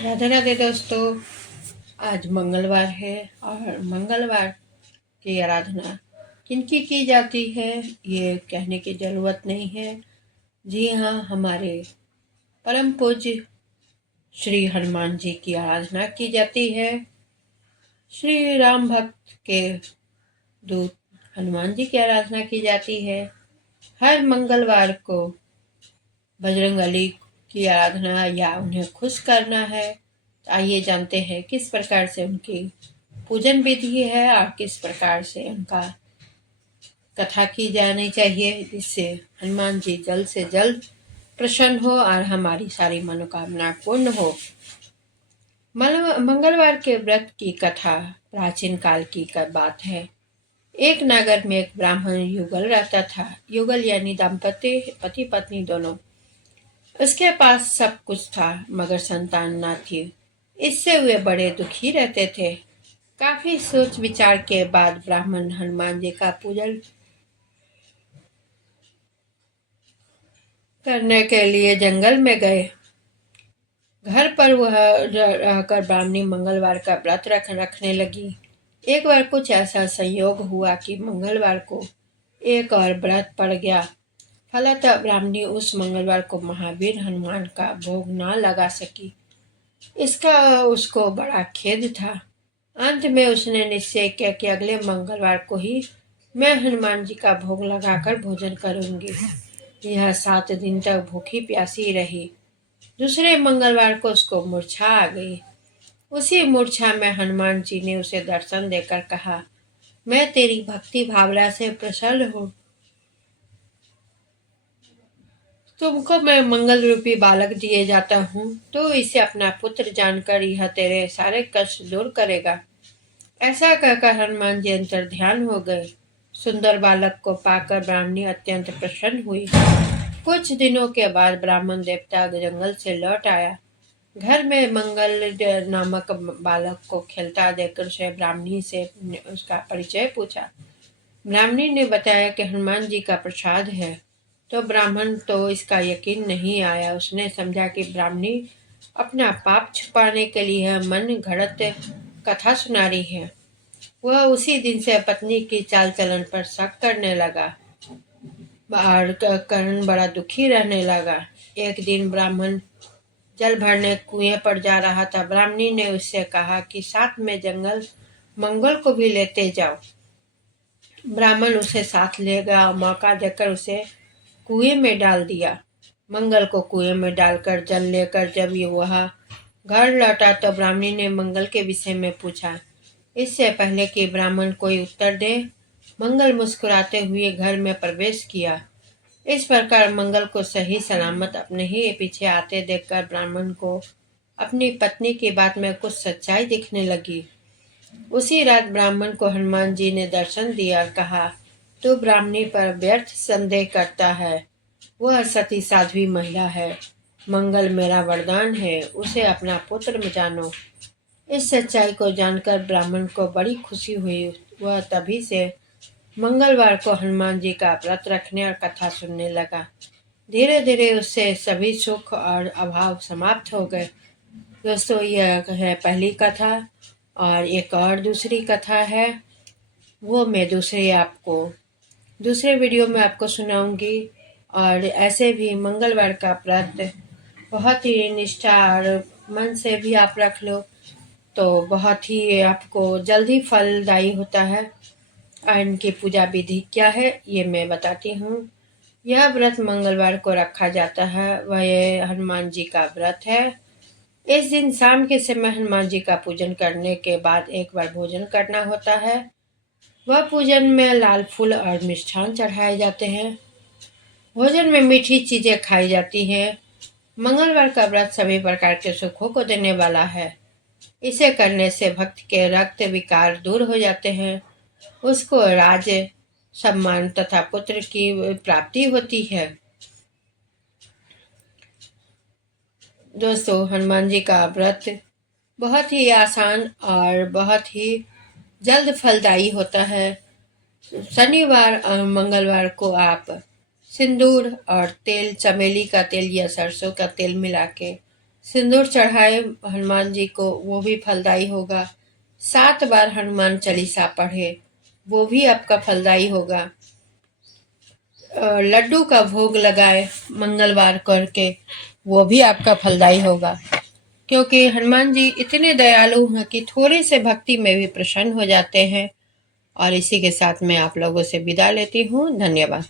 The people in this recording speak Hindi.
राधे राधे दोस्तों। आज मंगलवार है और मंगलवार की आराधना किनकी की जाती है ये कहने की ज़रूरत नहीं है। जी हाँ, हमारे परम पूज्य श्री हनुमान जी की आराधना की जाती है। श्री राम भक्त के दूत हनुमान जी की आराधना की जाती है। हर मंगलवार को बजरंगबली की आराधना या उन्हें खुश करना है। आइए जानते हैं किस प्रकार से उनकी पूजन विधि है और किस प्रकार से उनका कथा की जानी चाहिए, जिससे हनुमान जी जल्द से जल्द प्रसन्न हो और हमारी सारी मनोकामना पूर्ण हो। मंगलवार के व्रत की कथा प्राचीन काल की बात है। एक नगर में एक ब्राह्मण युगल रहता था। युगल यानी दाम्पत्य, पति पत्नी दोनों। उसके पास सब कुछ था मगर संतान न थी। इससे वे बड़े दुखी रहते थे। काफी सोच विचार के बाद ब्राह्मण हनुमान जी का पूजन करने के लिए जंगल में गए। घर पर वह रहकर ब्राह्मणी मंगलवार का व्रत रखने लगी। एक बार कुछ ऐसा संयोग हुआ कि मंगलवार को एक और व्रत पड़ गया। फलतः ब्राह्मणी उस मंगलवार को महावीर हनुमान का भोग न लगा सकी। इसका उसको बड़ा खेद था। अंत में उसने निश्चय किया कि अगले मंगलवार को ही मैं हनुमान जी का भोग लगाकर भोजन करूंगी। यह 7 दिन तक भूखी प्यासी रही। दूसरे मंगलवार को उसको मूर्छा आ गई। उसी मूर्छा में हनुमान जी ने उसे दर्शन देकर कहा, मैं तेरी भक्ति भावना से प्रसन्न हूँ। तुमको मैं मंगल रूपी बालक दिए जाता हूँ, तो इसे अपना पुत्र जानकर यह तेरे सारे कष्ट दूर करेगा। ऐसा कहकर हनुमान जी अंतर ध्यान हो गए। सुंदर बालक को पाकर ब्राह्मणी अत्यंत प्रसन्न हुई। कुछ दिनों के बाद ब्राह्मण देवता जंगल से लौट आया। घर में मंगल नामक बालक को खेलता देखकर उसे ब्राह्मणी से उसका परिचय पूछा। ब्राह्मणी ने बताया कि हनुमान जी का प्रसाद है। तो ब्राह्मण तो इसका यकीन नहीं आया। उसने समझा कि ब्राह्मणी अपना पाप छुपाने के लिए मन घड़त कथा सुना रही है। वह उसी दिन से पत्नी की चाल चलन पर शक करने लगा और करण बड़ा दुखी रहने लगा। एक दिन ब्राह्मण जल भरने कुएं पर जा रहा था। ब्राह्मणी ने उससे कहा कि साथ में जंगल मंगल को भी लेते जाओ। ब्राह्मण उसे साथ ले गया और मौका देकर उसे कुएं में डाल दिया। मंगल को कुएं में डालकर जल लेकर जब ये वह घर लौटा तो ब्राह्मणी ने मंगल के विषय में पूछा। इससे पहले कि ब्राह्मण कोई उत्तर दे, मंगल मुस्कुराते हुए घर में प्रवेश किया। इस प्रकार मंगल को सही सलामत अपने ही पीछे आते देखकर ब्राह्मण को अपनी पत्नी की बात में कुछ सच्चाई दिखने लगी। उसी रात ब्राह्मण को हनुमान जी ने दर्शन दिया और कहा, तू ब्राह्मणी पर व्यर्थ संदेह करता है। वह सती साध्वी महिला है। मंगल मेरा वरदान है, उसे अपना पुत्र जानो। इस सच्चाई को जानकर ब्राह्मण को बड़ी खुशी हुई। वह तभी से मंगलवार को हनुमान जी का व्रत रखने और कथा सुनने लगा। धीरे धीरे उससे सभी सुख और अभाव समाप्त हो गए। दोस्तों, यह है पहली कथा और एक और दूसरी कथा है, वो मैं दूसरे वीडियो में आपको सुनाऊंगी। और ऐसे भी मंगलवार का व्रत बहुत ही निष्ठा और मन से भी आप रख लो तो बहुत ही आपको जल्दी फलदायी होता है। और इनकी पूजा विधि क्या है ये मैं बताती हूँ। यह व्रत मंगलवार को रखा जाता है। वह हनुमान जी का व्रत है। इस दिन शाम के समय हनुमान जी का पूजन करने के बाद एक बार भोजन करना होता है। वह पूजन में लाल फूल और मिष्ठान चढ़ाए जाते हैं। भोजन में मीठी चीजें खाई जाती हैं। मंगलवार का व्रत सभी प्रकार के सुखों को देने वाला है। इसे करने से भक्त के रक्त विकार दूर हो जाते हैं। उसको राज सम्मान तथा पुत्र की प्राप्ति होती है। दोस्तों, हनुमान जी का व्रत बहुत ही आसान और बहुत ही जल्द फलदायी होता है। शनिवार और मंगलवार को आप सिंदूर और तेल, चमेली का तेल या सरसों का तेल मिला के सिंदूर चढ़ाए हनुमान जी को, वो भी फलदायी होगा। 7 बार हनुमान चालीसा पढ़े, वो भी आपका फलदायी होगा। लड्डू का भोग लगाए मंगलवार करके, वो भी आपका फलदायी होगा। क्योंकि हनुमान जी इतने दयालु हैं कि थोड़े से भक्ति में भी प्रसन्न हो जाते हैं। और इसी के साथ मैं आप लोगों से विदा लेती हूँ। धन्यवाद।